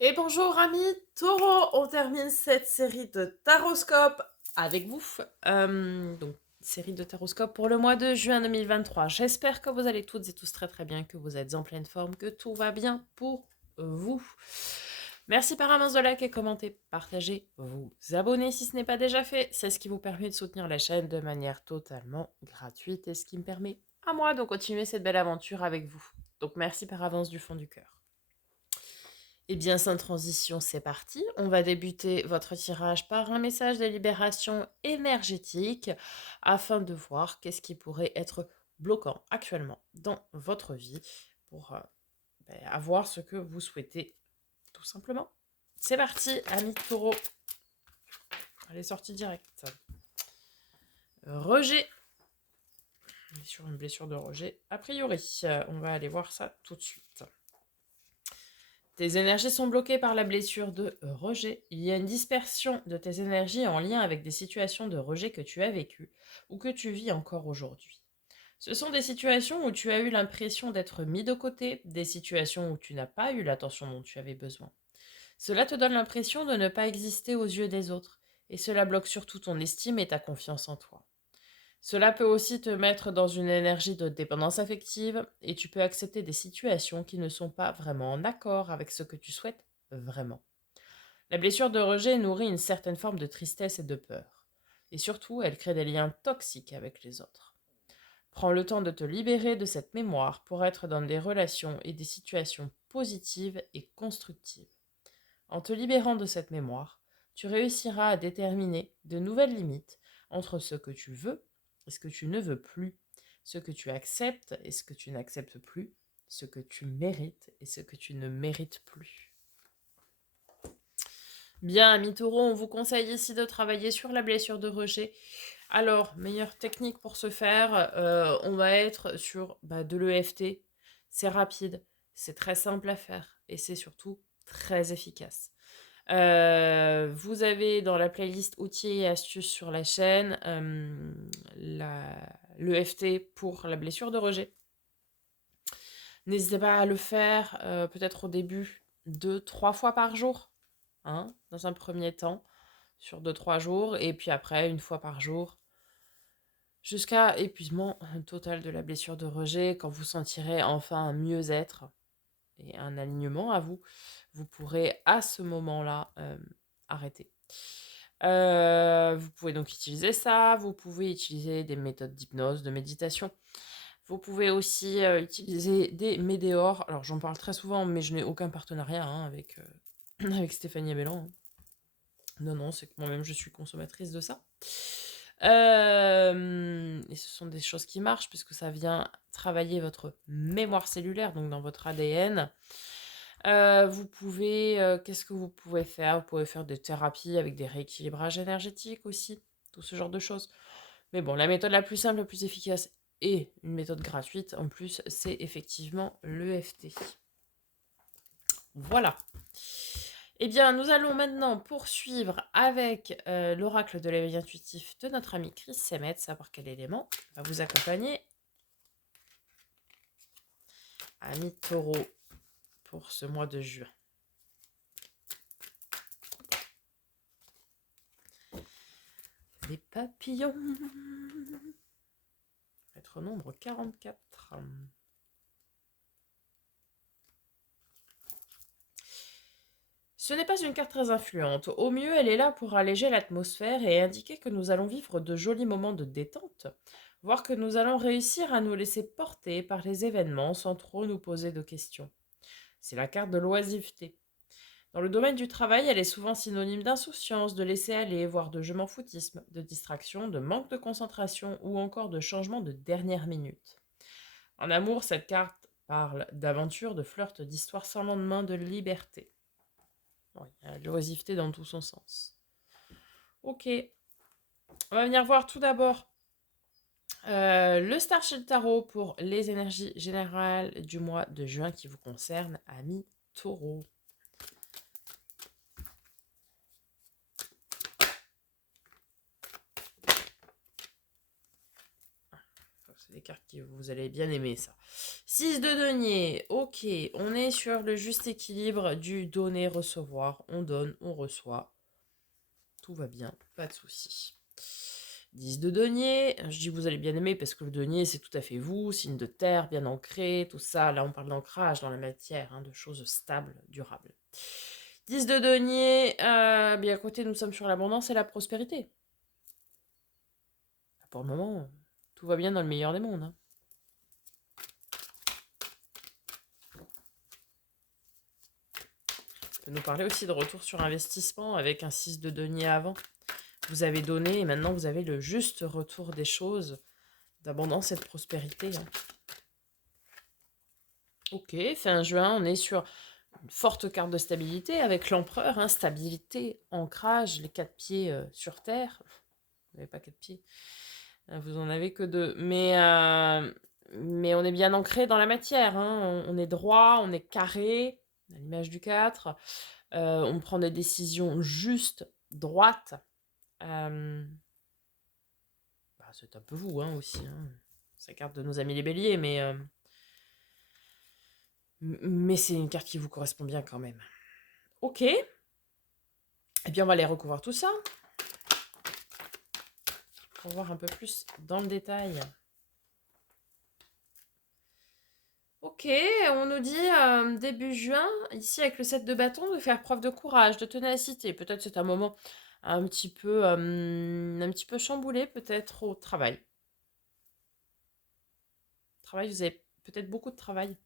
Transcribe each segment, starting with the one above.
Et bonjour amis Taureau, on termine cette série de taroscopes avec vous. Donc, série de taroscopes pour le mois de juin 2023. J'espère que vous allez toutes et tous très très bien, que vous êtes en pleine forme, que tout va bien pour vous. Merci par avance de liker, commenter, partager, vous abonner si ce n'est pas déjà fait. C'est ce qui vous permet de soutenir la chaîne de manière totalement gratuite et ce qui me permet à moi de continuer cette belle aventure avec vous. Donc merci par avance du fond du cœur. Eh bien, sans transition, c'est parti. On va débuter votre tirage par un message de libération énergétique afin de voir qu'est-ce qui pourrait être bloquant actuellement dans votre vie pour avoir ce que vous souhaitez, tout simplement. C'est parti, ami taureau. Elle est sortie directe. Rejet. Sur une blessure de rejet, a priori. On va aller voir ça tout de suite. Tes énergies sont bloquées par la blessure de rejet. Il y a une dispersion de tes énergies en lien avec des situations de rejet que tu as vécues ou que tu vis encore aujourd'hui. Ce sont des situations où tu as eu l'impression d'être mis de côté, des situations où tu n'as pas eu l'attention dont tu avais besoin. Cela te donne l'impression de ne pas exister aux yeux des autres, et cela bloque surtout ton estime et ta confiance en toi. Cela peut aussi te mettre dans une énergie de dépendance affective et tu peux accepter des situations qui ne sont pas vraiment en accord avec ce que tu souhaites vraiment. La blessure de rejet nourrit une certaine forme de tristesse et de peur. Et surtout, elle crée des liens toxiques avec les autres. Prends le temps de te libérer de cette mémoire pour être dans des relations et des situations positives et constructives. En te libérant de cette mémoire, tu réussiras à déterminer de nouvelles limites entre ce que tu veux et ce que tu ne veux plus, ce que tu acceptes et ce que tu n'acceptes plus, ce que tu mérites et ce que tu ne mérites plus. Bien, ami taureau, on vous conseille ici de travailler sur la blessure de rejet. Alors, meilleure technique pour ce faire, on va être sur de l'EFT. C'est rapide, c'est très simple à faire et c'est surtout très efficace. Vous avez dans la playlist outils et astuces sur la chaîne l'EFT pour la blessure de rejet. N'hésitez pas à le faire peut-être au début 2-3 fois par jour, hein, dans un premier temps, sur 2-3 jours, et puis après une fois par jour, jusqu'à épuisement total de la blessure de rejet. Quand vous sentirez enfin un mieux-être et un alignement à vous, vous pourrez à ce moment-là arrêter. Vous pouvez donc utiliser ça, vous pouvez utiliser des méthodes d'hypnose, de méditation. Vous pouvez aussi utiliser des météores. Alors j'en parle très souvent, mais je n'ai aucun partenariat avec, avec Stéphanie Abellan. Non, non, c'est que moi-même je suis consommatrice de ça. Et ce sont des choses qui marchent puisque ça vient travailler votre mémoire cellulaire, donc dans votre ADN. Vous pouvez, qu'est-ce que vous pouvez faire? Vous pouvez faire des thérapies avec des rééquilibrages énergétiques aussi, tout ce genre de choses. Mais bon, la méthode la plus simple, la plus efficace et une méthode gratuite en plus, c'est effectivement l'EFT. Voilà. Eh bien, nous allons maintenant poursuivre avec l'oracle de l'éveil intuitif de notre ami Chris Semet, savoir quel élément va vous accompagner. Ami taureau pour ce mois de juin. Les papillons. Être nombre 44. Ce n'est pas une carte très influente. Au mieux, elle est là pour alléger l'atmosphère et indiquer que nous allons vivre de jolis moments de détente, voire que nous allons réussir à nous laisser porter par les événements sans trop nous poser de questions. C'est la carte de l'oisiveté. Dans le domaine du travail, elle est souvent synonyme d'insouciance, de laisser aller, voire de je m'en foutisme, de distraction, de manque de concentration ou encore de changement de dernière minute. En amour, cette carte parle d'aventure, de flirt, d'histoire sans lendemain, de liberté. Bon, il y a l'oisiveté dans tout son sens. Ok, on va venir voir tout d'abord le Starship Tarot pour les énergies générales du mois de juin qui vous concerne, amis taureaux. C'est des cartes que vous allez bien aimer, ça. 6 de denier, ok, on est sur le juste équilibre du donner-recevoir. On donne, on reçoit. Tout va bien, pas de souci. 10 de denier, je dis vous allez bien aimer parce que le denier c'est tout à fait vous, signe de terre, bien ancré, tout ça. Là on parle d'ancrage dans la matière, hein, de choses stables, durables. 10 de denier, bien à côté nous sommes sur l'abondance et la prospérité. Pour le moment, tout va bien dans le meilleur des mondes. Hein. On peut nous parler aussi de retour sur investissement avec un 6 de denier avant. Vous avez donné et maintenant vous avez le juste retour des choses, d'abondance et de prospérité. Hein. Ok, fin juin, on est sur une forte carte de stabilité avec l'empereur, hein, stabilité, ancrage, les 4 pieds sur terre. Vous n'avez pas 4 pieds, vous en avez que 2. Mais on est bien ancré dans la matière, hein. On est droit, on est carré, à l'image du 4. On prend des décisions justes, droites. C'est un peu vous hein, aussi. Hein. C'est la carte de nos amis les béliers, mais c'est une carte qui vous correspond bien quand même. Ok. Eh bien, on va aller recouvrir tout ça. Pour voir un peu plus dans le détail. Ok, on nous dit début juin, ici avec le 7 de bâton, de faire preuve de courage, de ténacité. Peut-être c'est un moment un petit peu chamboulé, peut-être au travail. Travail, vous avez peut-être beaucoup de travail.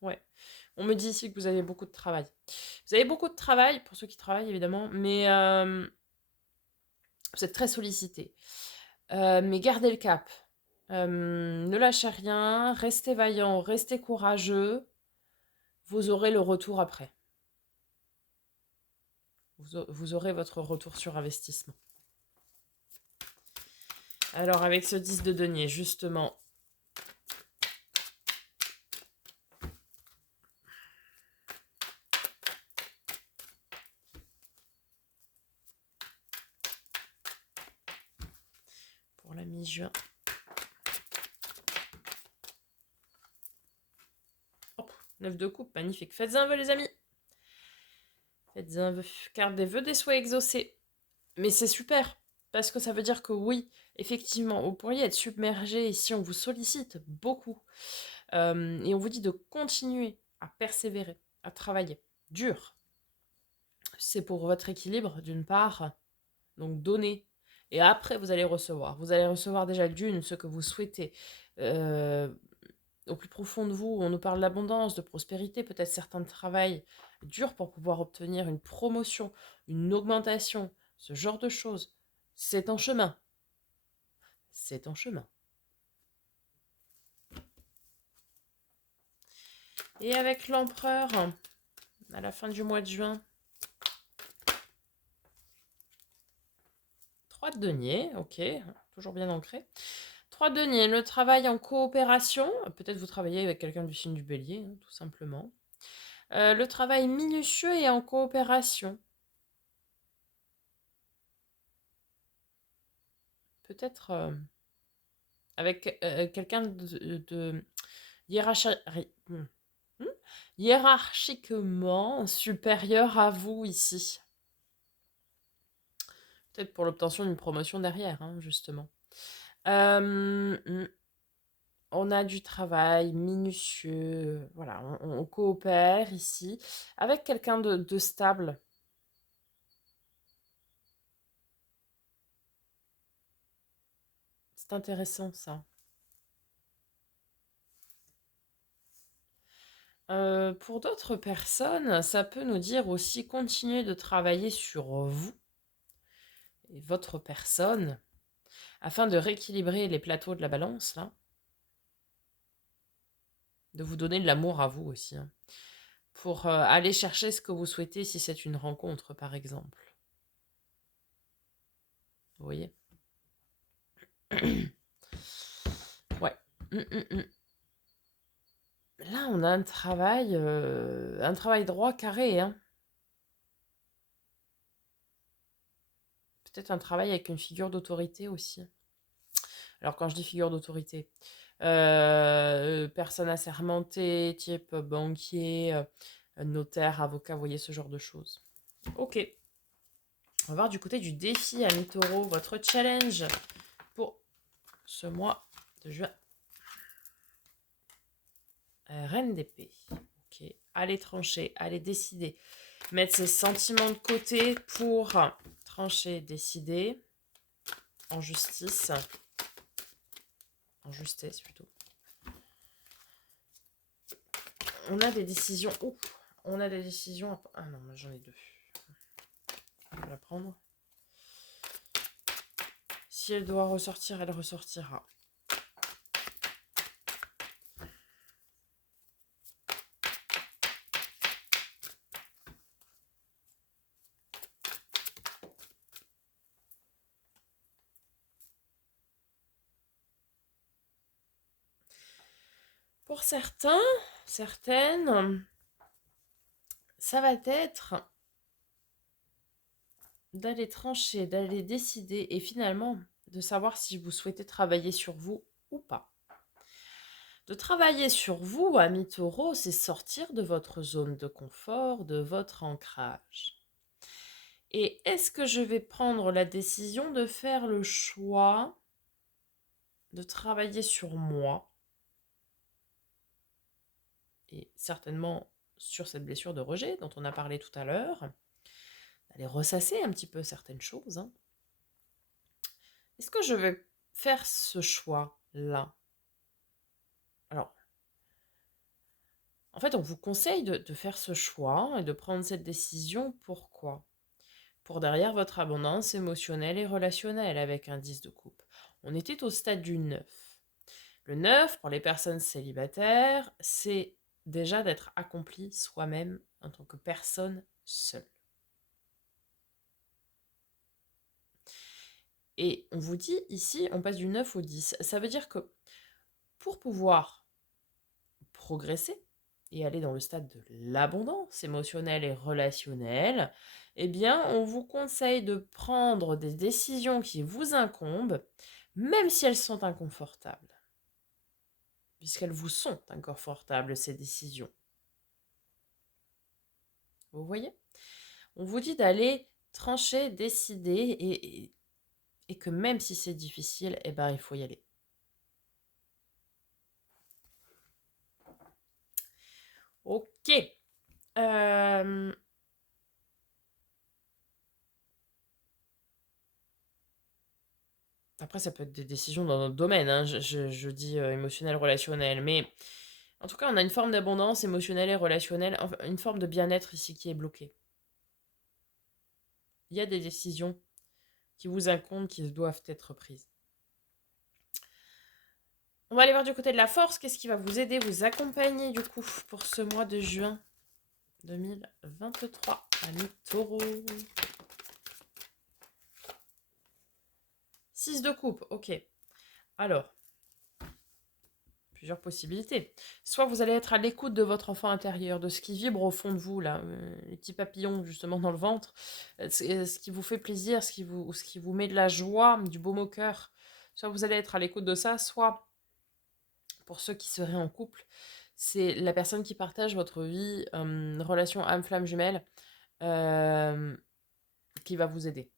Ouais. On me dit ici que vous avez beaucoup de travail. Vous avez beaucoup de travail, pour ceux qui travaillent évidemment, mais vous êtes très sollicité. Mais gardez le cap. Ne lâchez rien, restez vaillant, restez courageux. Vous aurez le retour après. Vous aurez votre retour sur investissement. Alors avec ce 10 de denier, justement, pour la mi-juin. Hop, 9 de coupe, magnifique. Faites un vœu les amis. Faites un vœu. Carte des vœux, des souhaits exaucés. Mais c'est super, parce que ça veut dire que oui, effectivement, vous pourriez être submergé ici, on vous sollicite beaucoup. Et on vous dit de continuer à persévérer, à travailler dur. C'est pour votre équilibre, d'une part, donc donner. Et après, vous allez recevoir. Vous allez recevoir déjà d'une ce que vous souhaitez. Au plus profond de vous, on nous parle d'abondance, de prospérité, peut-être certains travail dur pour pouvoir obtenir une promotion, une augmentation, ce genre de choses. C'est en chemin. C'est en chemin. Et avec l'empereur, à la fin du mois de juin, 3 de denier, ok, toujours bien ancré. 3 de denier, le travail en coopération, peut-être vous travaillez avec quelqu'un du signe du bélier, hein, tout simplement. Le travail minutieux et en coopération. Peut-être avec quelqu'un de hiérarchiquement supérieur à vous ici. Peut-être pour l'obtention d'une promotion derrière, hein, justement. On a du travail minutieux, voilà, on coopère ici avec quelqu'un de stable. C'est intéressant ça. Pour d'autres personnes, ça peut nous dire aussi continuer de travailler sur vous et votre personne afin de rééquilibrer les plateaux de la balance, là. De vous donner de l'amour à vous aussi, hein, pour aller chercher ce que vous souhaitez si c'est une rencontre, par exemple. Vous voyez? Ouais. Là, on a un travail droit carré, hein. Peut-être un travail avec une figure d'autorité aussi. Alors, quand je dis figure d'autorité, Personne assermentée, type banquier, notaire, avocat, vous voyez ce genre de choses. Ok. On va voir du côté du défi, amis taureaux, votre challenge pour ce mois de juin. Reine d'épée. Ok. Allez trancher, allez décider. Mettre ses sentiments de côté pour trancher, décider. En justice. En justesse plutôt. On a des décisions. Ouh, on a des décisions. Ah non, moi j'en ai deux. On va la prendre. Si elle doit ressortir, elle ressortira. Pour certains, certaines, ça va être d'aller trancher, d'aller décider et finalement de savoir si vous souhaitez travailler sur vous ou pas. De travailler sur vous, amis taureaux, c'est sortir de votre zone de confort, de votre ancrage. Et est-ce que je vais prendre la décision de faire le choix de travailler sur moi et certainement sur cette blessure de rejet dont on a parlé tout à l'heure, d'aller ressasser un petit peu certaines choses. Est-ce que je vais faire ce choix-là? Alors, en fait, on vous conseille de faire ce choix et de prendre cette décision. Pourquoi? Pour derrière votre abondance émotionnelle et relationnelle avec un 10 de coupe. On était au stade du 9. Le 9, pour les personnes célibataires, c'est déjà d'être accompli soi-même en tant que personne seule. Et on vous dit ici, on passe du 9 au 10. Ça veut dire que pour pouvoir progresser et aller dans le stade de l'abondance émotionnelle et relationnelle, eh bien, on vous conseille de prendre des décisions qui vous incombent, même si elles sont inconfortables. Puisqu'elles vous sont inconfortables, ces décisions. Vous voyez? On vous dit d'aller trancher, décider, et que même si c'est difficile, eh ben, il faut y aller. Ok. Après, ça peut être des décisions dans notre domaine, hein. Je dis émotionnel, relationnel, mais en tout cas, on a une forme d'abondance émotionnelle et relationnelle, enfin, une forme de bien-être ici qui est bloquée. Il y a des décisions qui vous incombent, qui doivent être prises. On va aller voir du côté de la force, qu'est-ce qui va vous aider, vous accompagner du coup pour ce mois de juin 2023, amis taureaux. 6 de coupe, ok. Alors, plusieurs possibilités. Soit vous allez être à l'écoute de votre enfant intérieur, de ce qui vibre au fond de vous, là, les petits papillons justement dans le ventre, ce qui vous fait plaisir, ce qui vous met de la joie, du baume au cœur. Soit vous allez être à l'écoute de ça, soit, pour ceux qui seraient en couple, c'est la personne qui partage votre vie, relation âme-flamme jumelle, qui va vous aider.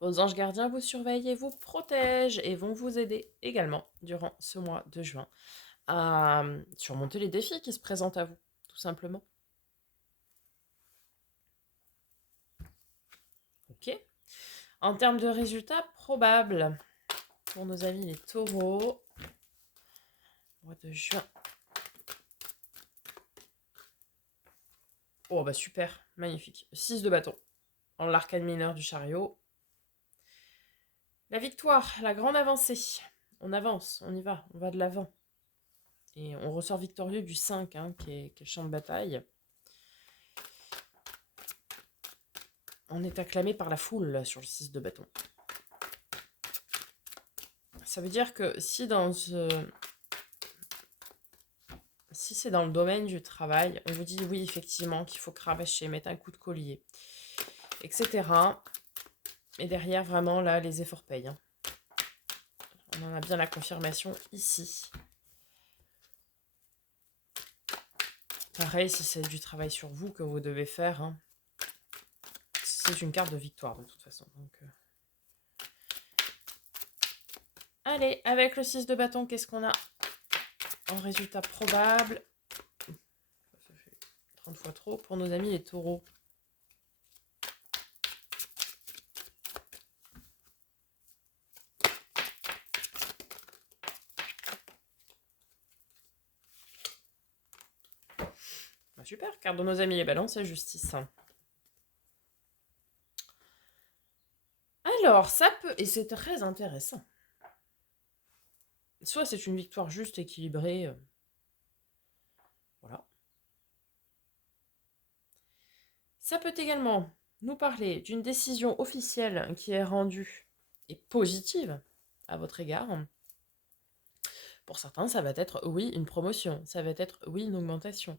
Vos anges gardiens vous surveillent et vous protègent et vont vous aider également durant ce mois de juin à surmonter les défis qui se présentent à vous, tout simplement. Ok. En termes de résultats probables, pour nos amis les taureaux, mois de juin. Oh bah super, magnifique. 6 de bâton en l'arcane mineur du chariot. La victoire, la grande avancée. On avance, on y va, on va de l'avant. Et on ressort victorieux du 5, hein, qui est le champ de bataille. On est acclamé par la foule là, sur le 6 de bâton. Ça veut dire que si si c'est dans le domaine du travail, on vous dit oui, effectivement, qu'il faut cravacher, mettre un coup de collier, etc. Et derrière, vraiment, là, les efforts payent. Hein. On en a bien la confirmation ici. Pareil, si c'est du travail sur vous que vous devez faire, hein, c'est une carte de victoire de toute façon. Donc, allez, avec le 6 de bâton, qu'est-ce qu'on a en résultat probable? Ça fait 30 fois trop pour nos amis les taureaux. Bah, super, carte de nos amis les balances et justice. Alors, ça peut, et c'est très intéressant. Soit c'est une victoire juste équilibrée, voilà. Ça peut également nous parler d'une décision officielle qui est rendue et positive à votre égard. Pour certains, ça va être oui, une promotion, ça va être oui, une augmentation.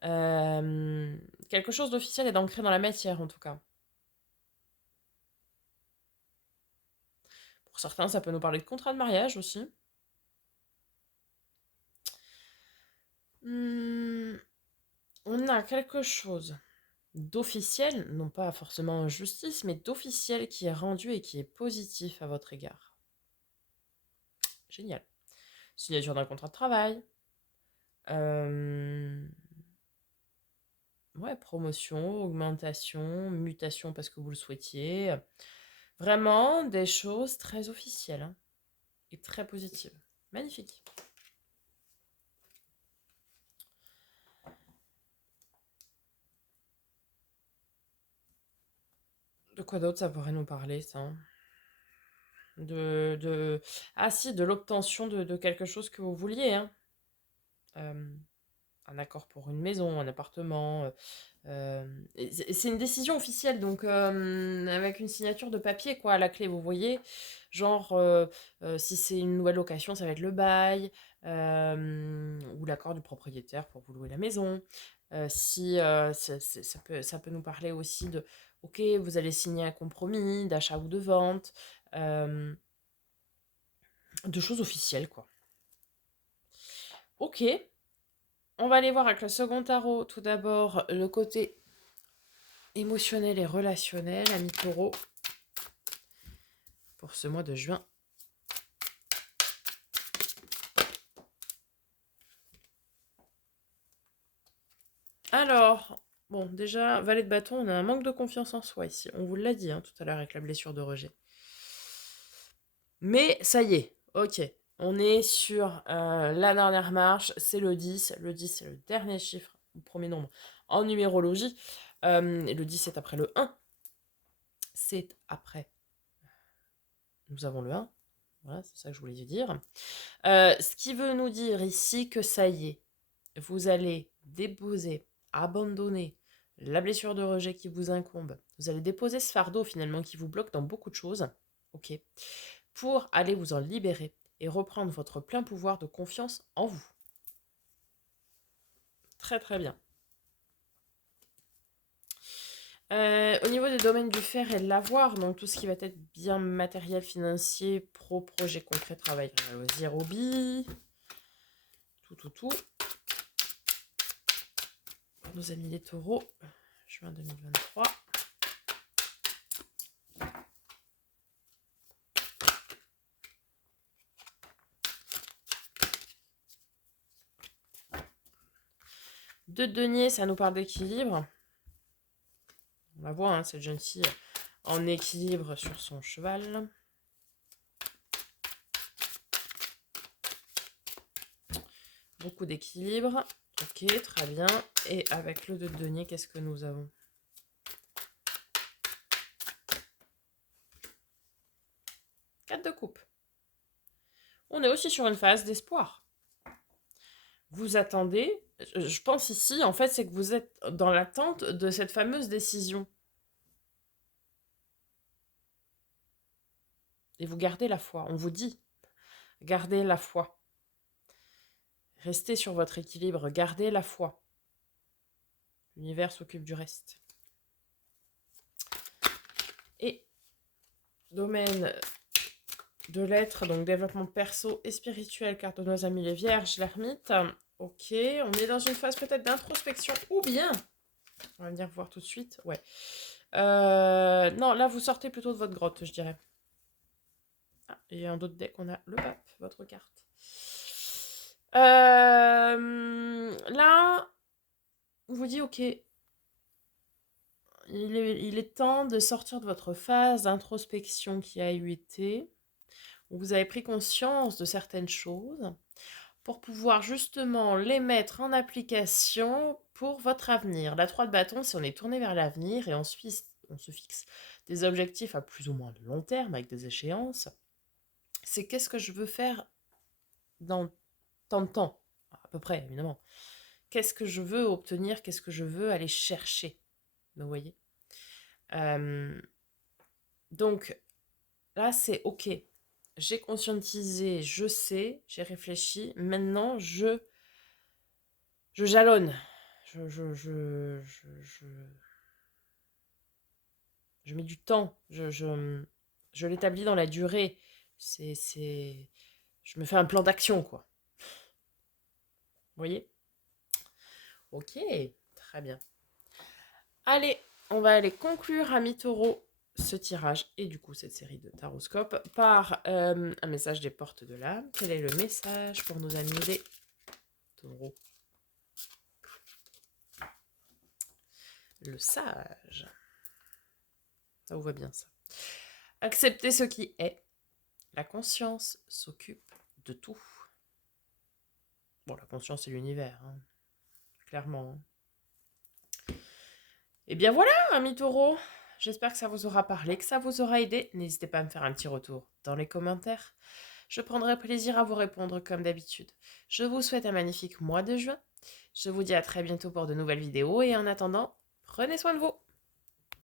Quelque chose d'officiel et d'ancré dans la matière en tout cas. Pour certains, ça peut nous parler de contrat de mariage aussi. On a quelque chose d'officiel, non pas forcément en justice, mais d'officiel qui est rendu et qui est positif à votre égard. Génial. Signature d'un contrat de travail. Ouais, promotion, augmentation, mutation parce que vous le souhaitiez. Vraiment des choses très officielles hein, et très positives. Magnifique. De quoi d'autre ça pourrait nous parler, ça? Ah si, de l'obtention de quelque chose que vous vouliez. Hein. Un accord pour une maison, un appartement. C'est une décision officielle, donc avec une signature de papier, quoi, à la clé, vous voyez. Genre, si c'est une nouvelle location, ça va être le bail, ou l'accord du propriétaire pour vous louer la maison. Si ça peut nous parler aussi de, ok, vous allez signer un compromis d'achat ou de vente, de choses officielles, quoi. Ok, on va aller voir avec le second tarot, tout d'abord, le côté émotionnel et relationnel, ami taureau, pour ce mois de juin. Alors, bon, déjà, valet de bâton, on a un manque de confiance en soi ici. On vous l'a dit hein, tout à l'heure avec la blessure de rejet. Mais ça y est, ok. On est sur la dernière marche, c'est le 10. Le 10, c'est le dernier chiffre, le premier nombre en numérologie. Le 10 c'est après le 1. C'est après. Nous avons le 1. Voilà, c'est ça que je voulais dire. Ce qui veut nous dire ici que ça y est, vous allez déposer, abandonner la blessure de rejet qui vous incombe. Vous allez déposer ce fardeau finalement qui vous bloque dans beaucoup de choses, ok, pour aller vous en libérer et reprendre votre plein pouvoir de confiance en vous. Très très bien. Au niveau des domaines du faire et de l'avoir, donc tout ce qui va être bien matériel, financier, projet concret, travail, loisir, hobby, tout. Pour nos amis les taureaux, juin 2023. Deux deniers, ça nous parle d'équilibre. On la voit, hein, cette jeune fille en équilibre sur son cheval. Beaucoup d'équilibre. Ok, très bien. Et avec le 2 de denier, qu'est-ce que nous avons? Quatre de coupe. On est aussi sur une phase d'espoir. Vous attendez, je pense ici, en fait, c'est que vous êtes dans l'attente de cette fameuse décision. Et vous gardez la foi. On vous dit, gardez la foi. Restez sur votre équilibre, gardez la foi. L'univers s'occupe du reste. Et domaine de l'être, donc développement perso et spirituel, carte de nos amis les vierges, l'ermite. Ok, on est dans une phase peut-être d'introspection, ou bien, on va venir voir tout de suite, ouais. Non, là vous sortez plutôt de votre grotte, je dirais. Ah, et un autre deck, on a le pape, votre carte. Là, on vous dit, ok, il est temps de sortir de votre phase d'introspection qui a eu été, où vous avez pris conscience de certaines choses, pour pouvoir justement les mettre en application pour votre avenir. La 3 de bâton, c'est on est tourné vers l'avenir et ensuite on se fixe des objectifs à plus ou moins long terme avec des échéances. C'est qu'est-ce que je veux faire dans tant de temps, à peu près évidemment. Qu'est-ce que je veux obtenir, qu'est-ce que je veux aller chercher, vous voyez. Donc là c'est ok, j'ai conscientisé, je sais, j'ai réfléchi, maintenant je jalonne, je mets du temps, je l'établis dans la durée, je me fais un plan d'action, quoi. Vous voyez? Ok, très bien. Allez, on va aller conclure, amis taureaux, ce tirage et du coup cette série de taroscopes par un message des portes de l'âme. Quel est le message pour nos amis les taureaux? Le sage. Ça vous va bien ça. Acceptez ce qui est. La conscience s'occupe de tout. Bon, la conscience c'est l'univers, hein. Clairement. Et bien voilà, amis taureaux. J'espère que ça vous aura parlé, que ça vous aura aidé. N'hésitez pas à me faire un petit retour dans les commentaires. Je prendrai plaisir à vous répondre comme d'habitude. Je vous souhaite un magnifique mois de juin. Je vous dis à très bientôt pour de nouvelles vidéos et en attendant, prenez soin de vous.